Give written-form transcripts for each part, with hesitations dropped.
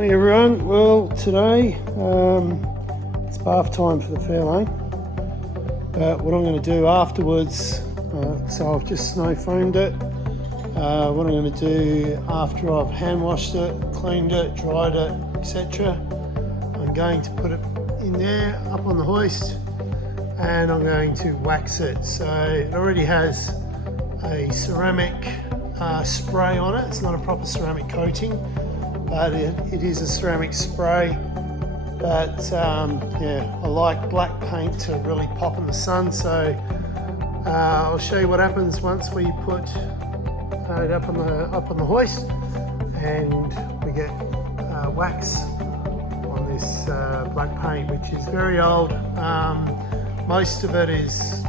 Morning everyone. Well, today it's bath time for the Fairlane. What I'm going to do afterwards, so I've just snow foamed it. What I'm going to do after I've hand washed it, cleaned it, dried it, etc. I'm going to put it in there up on the hoist and I'm going to wax it. So it already has a ceramic spray on it. It's not a proper ceramic coating, but it is a ceramic spray. But yeah, I like black paint to really pop in the sun, so I'll show you what happens once we put it up on the hoist and we get wax on this black paint, which is very old. Most of it is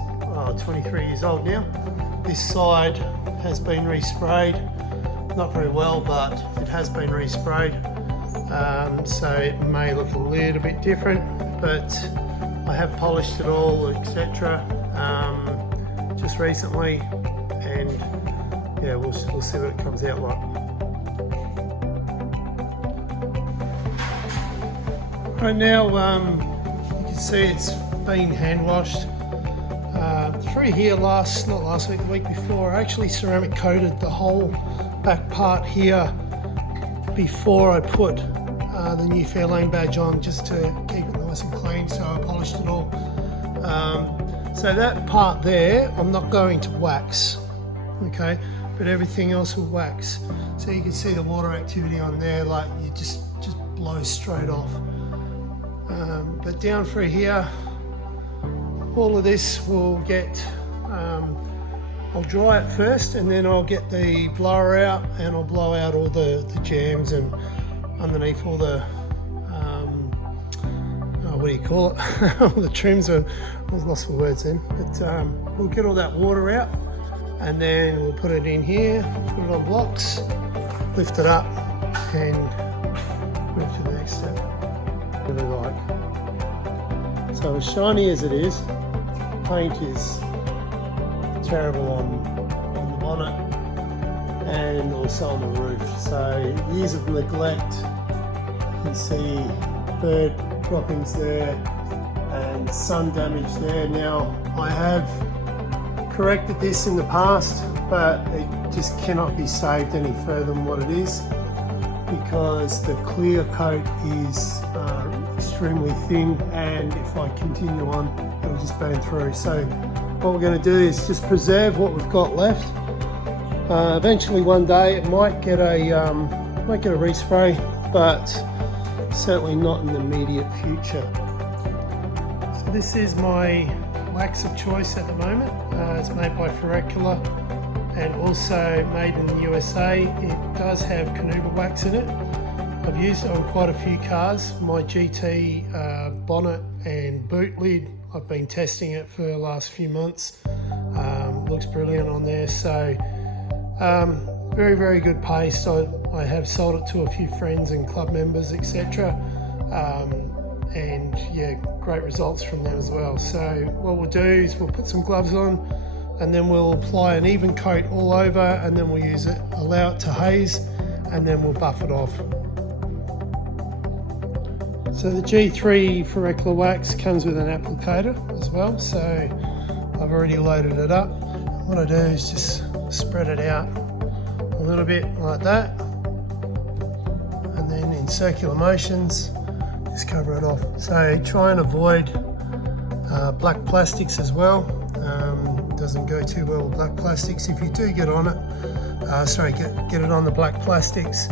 23 years old now. This side has been resprayed, not very well, but it has been resprayed, so it may look a little bit different, but I have polished it all, etc. Just recently, and yeah, we'll see what it comes out like. Right now, you can see it's been hand washed. Through here the week before, I actually ceramic coated the whole back part here before I put the new Fairlane badge on, just to keep it nice and clean, so I polished it all. So that part there, I'm not going to wax, okay, but everything else will wax. So you can see the water activity on there, like it just blows straight off. But down through here, all of this will get, I'll dry it first and then I'll get the blower out and I'll blow out all the jams and underneath all the, what do you call it, all the trims. I've lost my words then, but we'll get all that water out and then we'll put it in here, put it on blocks, lift it up and move to the next step. Really like. So as shiny as it is, paint is terrible on the bonnet and also on the roof. So years of neglect, you can see bird droppings there and sun damage there. Now I have corrected this in the past, but it just cannot be saved any further than what it is, because the clear coat is extremely thin, and if I continue on, it'll just burn through. So what we're going to do is just preserve what we've got left. Eventually one day it might get a respray, but certainly not in the immediate future. So this is my wax of choice at the moment. It's made by Fairlane and also made in the USA. It does have Canuba wax in it. I've used it on quite a few cars. My GT bonnet and boot lid, I've been testing it for the last few months. Looks brilliant on there. So very, very good paste. I have sold it to a few friends and club members, etc. And yeah, great results from them as well. So what we'll do is we'll put some gloves on and then we'll apply an even coat all over, and then we'll use it, allow it to haze, and then we'll buff it off. So the G3 Fairlane wax comes with an applicator as well, so I've already loaded it up. What I do is just spread it out a little bit like that, and then in circular motions just cover it off. So try and avoid black plastics as well. Doesn't go too well with black plastics. If you do get on it, get it on the black plastics,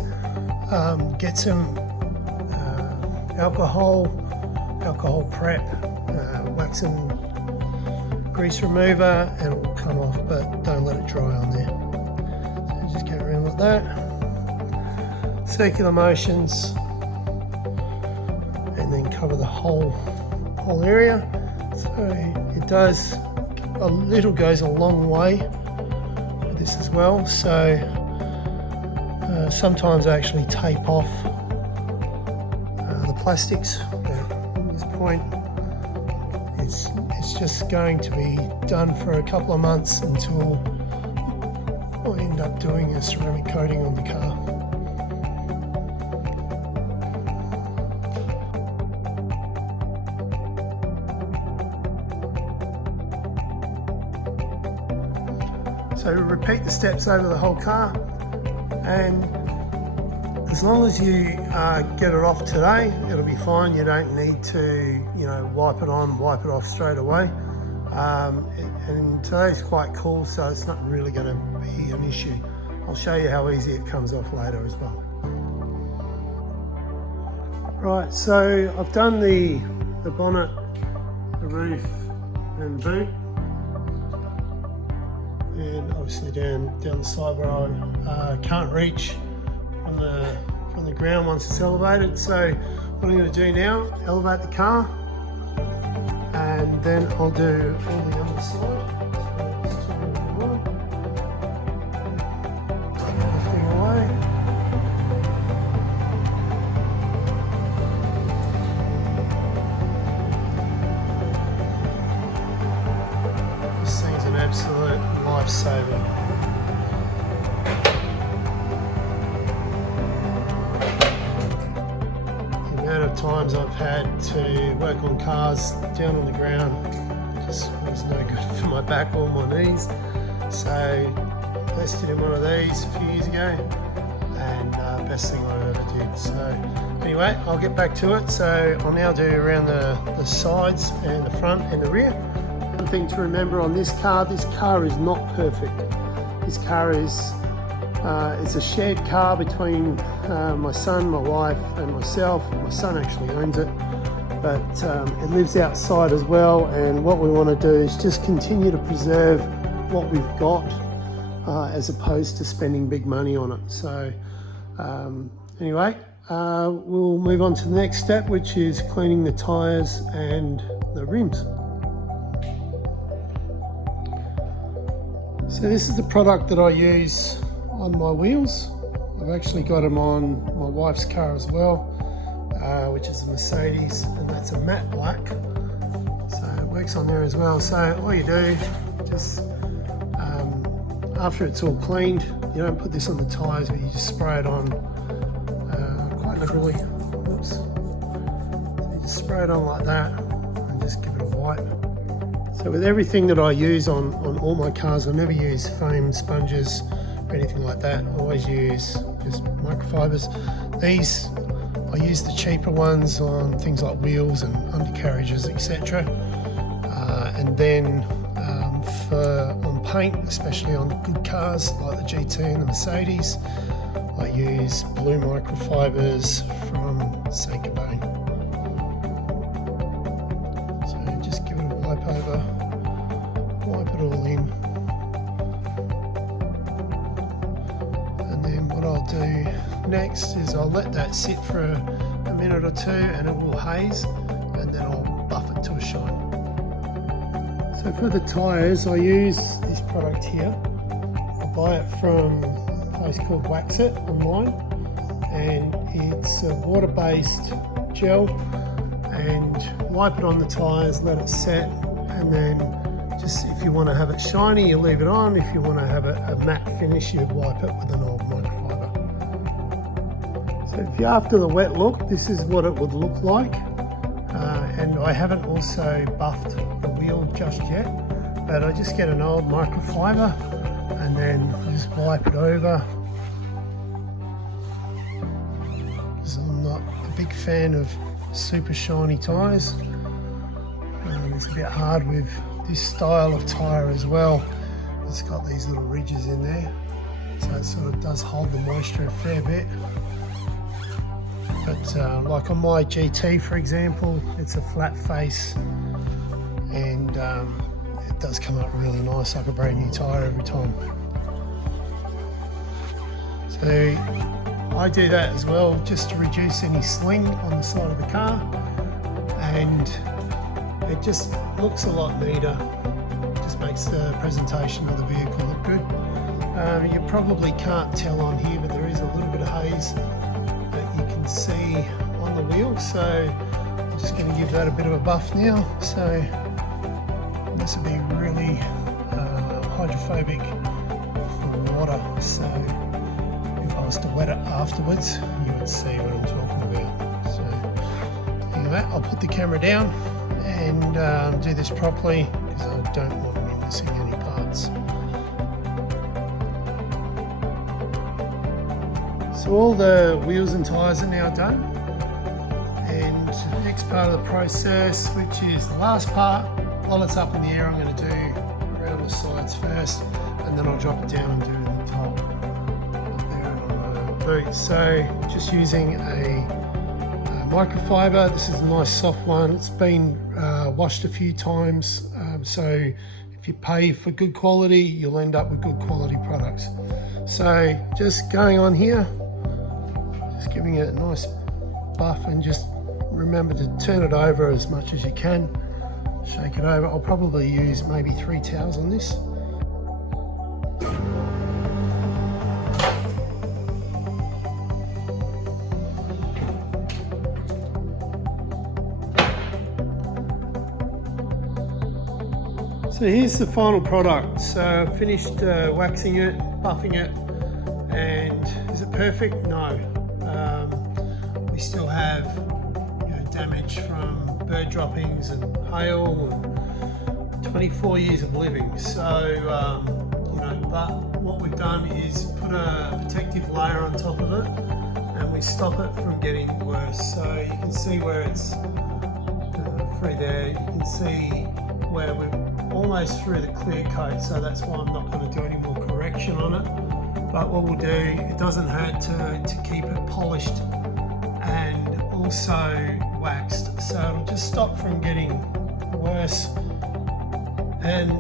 get some alcohol prep, wax and grease remover, and it will come off, but don't let it dry on there. So just go around like that, circular motions, and then cover the whole area. So it does, a little goes a long way with this as well. So sometimes I actually tape off the plastics, but at this point it's just going to be done for a couple of months until I end up doing a ceramic coating on the car. So repeat the steps over the whole car, and as long as you get it off today, it'll be fine. You don't need to, wipe it on, wipe it off straight away. And today's quite cool, so it's not really going to be an issue. I'll show you how easy it comes off later as well. Right, so I've done the bonnet, the roof and boot, and obviously down the side where I can't reach from the ground once it's elevated. So what I'm going to do now, elevate the car, and then I'll do all the other side. This thing's an absolute lifesaver. Times I've had to work on cars down on the ground, just was no good for my back or my knees. So invested in one of these a few years ago, and best thing I ever did. So anyway, I'll get back to it. So I'll now do around the sides and the front and the rear. One thing to remember on this car is not perfect. This car is it's a shared car between my son, my wife and myself. My son actually owns it, but it lives outside as well, and what we want to do is just continue to preserve what we've got as opposed to spending big money on it. So anyway, we'll move on to the next step, which is cleaning the tyres and the rims. So this is the product that I use on my wheels. I've actually got them on my wife's car as well, which is a Mercedes, and that's a matte black, so it works on there as well. So all you do, just after it's all cleaned, you don't put this on the tyres, but you just spray it on quite liberally. Oops. So you just spray it on like that and just give it a wipe. So with everything that I use on all my cars, I never use foam sponges or anything like that. I always use just microfibers. These, I use the cheaper ones on things like wheels and undercarriages, etc. And then on paint, especially on good cars like the GT and the Mercedes, I use blue microfibers from Saint-Gobain. So just give it a wipe over, wipe it all in. And then what I'll do next is I'll let that sit for a minute or two and it will haze, and then I'll buff it to a shine. So for the tyres, I use this product here. I buy it from a place called Wax It online, and it's a water-based gel, and wipe it on the tyres, let it set, and then just if you want to have it shiny, you leave it on. If you want to have a matte finish, you wipe it with an old microfiber. So if you're after the wet look, this is what it would look like. And I haven't also buffed the wheel just yet, but I just get an old microfiber and then just wipe it over. Because I'm not a big fan of super shiny tyres. It's a bit hard with this style of tyre as well. It's got these little ridges in there, so it sort of does hold the moisture a fair bit. But like on my GT, for example, it's a flat face, and it does come up really nice, like a brand new tyre every time. So I do that as well, just to reduce any sling on the side of the car, and it just looks a lot neater. It just makes the presentation of the vehicle look good. You probably can't tell on here, but there is a little bit of haze that you can see on the wheel, so I'm just going to give that a bit of a buff now. So this will be really hydrophobic for water, so if I was to wet it afterwards, you would see what I'm talking about. So anyway, I'll put the camera down and do this properly, because I don't want to be missing any parts. So all the wheels and tyres are now done, and the next part of the process, which is the last part, while it's up in the air, I'm going to do around the sides first, and then I'll drop it down and do the top up there on the boot. So just using a microfiber. This is a nice soft one. It's been washed a few times, so if you pay for good quality, you'll end up with good quality products. So just going on here, just giving it a nice buff, and just remember to turn it over as much as you can. Shake it over. I'll probably use maybe 3 towels on this. So here's the final product. So I finished waxing it, buffing it, and is it perfect? No. We still have damage from bird droppings and hail and 24 years of living. So but what we've done is put a protective layer on top of it, and we stop it from getting worse. So you can see where it's through there. You can see where we're almost through the clear coat, so that's why I'm not going to do any more correction on it. But what we'll do, it doesn't hurt to keep it polished and also waxed, so it'll just stop from getting worse, and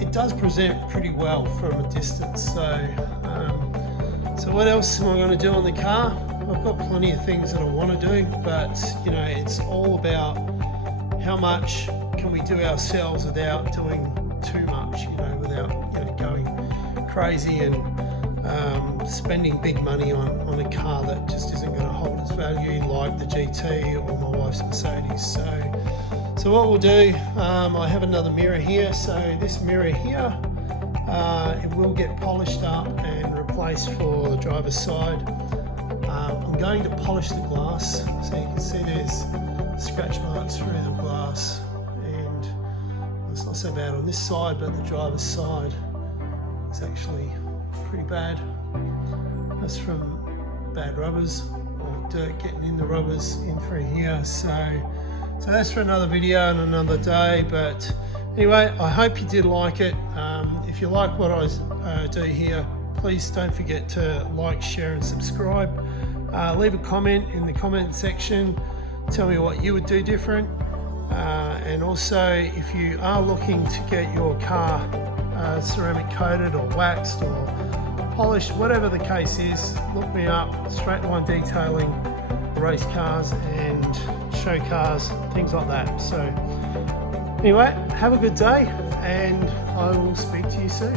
it does present pretty well from a distance. So what else am I going to do on the car? I've got plenty of things that I want to do, but it's all about how much can we do ourselves without doing too much, without going crazy and spending big money on a car that just isn't going to hold its value, like the GT or my wife's Mercedes. So what we'll do, I have another mirror here. So this mirror here, it will get polished up and replaced for the driver's side. I'm going to polish the glass, so you can see there's scratch marks through the glass, and it's not so bad on this side, but the driver's side is actually pretty bad. That's from bad rubbers or dirt getting in the rubbers in through here. So that's for another video and another day. But anyway, I hope you did like it. If you like what I do here, please don't forget to like, share and subscribe. Leave a comment in the comment section. Tell me what you would do different. And also, if you are looking to get your car ceramic coated or waxed or polished, whatever the case is, look me up. Straight Line Detailing, race cars and show cars, things like that. So anyway, have a good day, and I will speak to you soon.